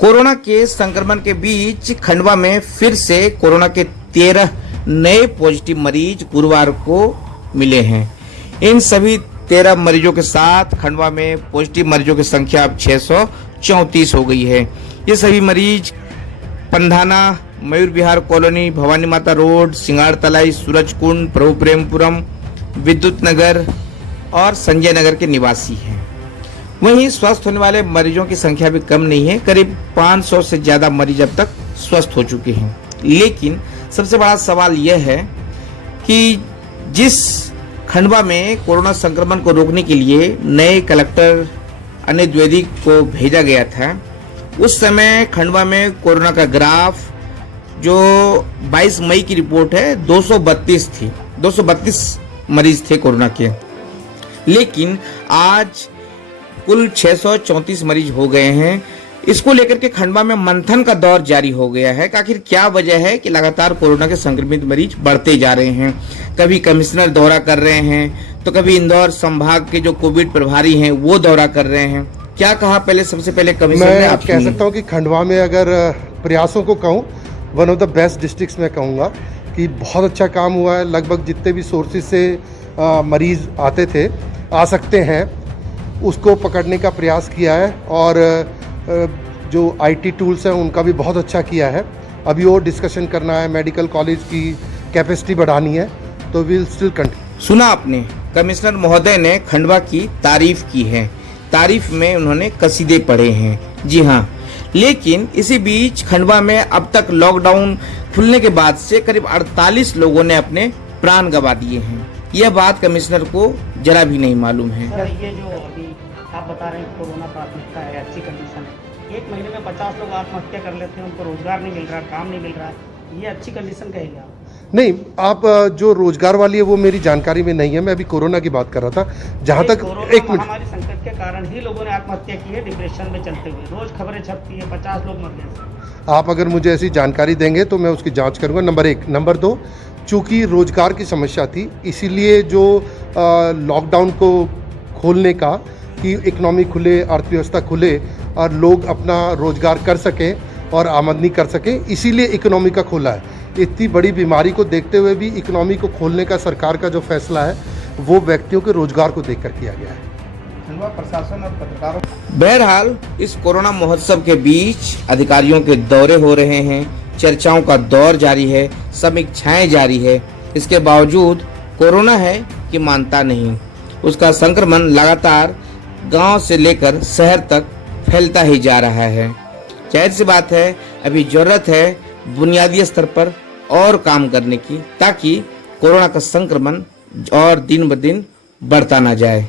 Corona के संक्रमण के बीच खंडवा में फिर से कोरोना के 13 नए पॉजिटिव मरीज गुरुवार को मिले हैं। इन सभी 13 मरीजों के साथ खंडवा में पॉजिटिव मरीजों की संख्या अब 634 हो गई है। ये सभी मरीज पंधाना, मयूर विहार कॉलोनी, भवानी माता रोड, सिंगार तलाई, सूरज कुंड, प्रभु प्रेमपुरम, विद्युत नगर और संजय नगर के निवासी हैं। वहीं स्वस्थ होने वाले मरीजों की संख्या भी कम नहीं है। करीब 500 से ज्यादा मरीज अब तक स्वस्थ हो चुके हैं। लेकिन सबसे बड़ा सवाल यह है कि जिस खंडवा में कोरोना संक्रमण को रोकने के लिए नए कलेक्टर अनिल द्विवेदी को भेजा गया था, उस समय खंडवा में कोरोना का ग्राफ जो 22 मई की रिपोर्ट है 232 थी। 232 मरीज थे कोरोना के। लेकिन आज कुल 634 मरीज हो गए हैं। इसको लेकर के खंडवा में मंथन का दौर जारी हो गया है। आखिर क्या वजह है कि लगातार कोरोना के संक्रमित मरीज बढ़ते जा रहे हैं। कभी कमिश्नर दौरा कर रहे हैं, तो कभी इंदौर संभाग के जो कोविड प्रभारी हैं वो दौरा कर रहे हैं। क्या कहा पहले, सबसे पहले कमिश्नर ने? मैं कह सकता हूँ कि खंडवा में अगर प्रयासों को कहूँ, one of the best districts में कहूँगा कि बहुत अच्छा काम हुआ है। लगभग जितने भी सोर्सेज से मरीज आते थे, आ सकते हैं, उसको पकड़ने का प्रयास किया है। और जो आईटी टूल्स हैं उनका भी बहुत अच्छा किया है। अभी और डिस्कशन करना है, मेडिकल कॉलेज की कैपेसिटी बढ़ानी है, तो विल स्टिल कंटिन्यू। सुना आपने, कमिश्नर महोदय ने खंडवा की तारीफ की है। तारीफ में उन्होंने कसीदे पढ़े हैं। जी हाँ, लेकिन इसी बीच खंडवा में अब तक लॉकडाउन खुलने के बाद से करीब 48 लोगों ने अपने प्राण गंवा दिए हैं। यह बात कमिश्नर को जरा भी नहीं मालूम है। सर, ये जो अभी आप बता रहे हैं कोरोना प्राथमिकता है, अच्छी कंडीशन है। 1 महीने में 50 लोग आत्महत्या कर लेते हैं, उनको रोजगार नहीं मिल रहा, काम नहीं मिल रहा है, ये अच्छी कंडीशन कहेंगे आप? नहीं, आप जो रोजगार वाली है वो मेरी जानकारी में नहीं है। मैं अभी कोरोना की बात कर रहा था। जहाँ तक एक मिनट, हमारी संकट के कारण ही लोगों ने आत्महत्या की है, डिप्रेशन में चलते हुए। रोज खबरें छपती है 50 लोग मर गए। आप अगर मुझे ऐसी जानकारी देंगे तो मैं उसकी जांच करूंगा, नंबर 1। नंबर 2, चूँकि रोजगार की समस्या थी, इसीलिए जो लॉकडाउन को खोलने का, कि इकोनॉमी खुले, अर्थव्यवस्था खुले और लोग अपना रोजगार कर सकें और आमदनी कर सकें, इसीलिए इकोनॉमी का खोला है। इतनी बड़ी बीमारी को देखते हुए भी इकोनॉमी को खोलने का सरकार का जो फैसला है वो व्यक्तियों के रोजगार को देखकर किया गया है। खंडवा प्रशासन और पत्रकारों, बहरहाल इस कोरोना महोत्सव के बीच अधिकारियों के दौरे हो रहे हैं, चर्चाओं का दौर जारी है, समीक्षाएं जारी है। इसके बावजूद कोरोना है कि मानता नहीं। उसका संक्रमण लगातार गांव से लेकर शहर तक फैलता ही जा रहा है। जाहिर सी बात है, अभी जरूरत है बुनियादी स्तर पर और काम करने की, ताकि कोरोना का संक्रमण और दिन ब दिन बढ़ता ना जाए।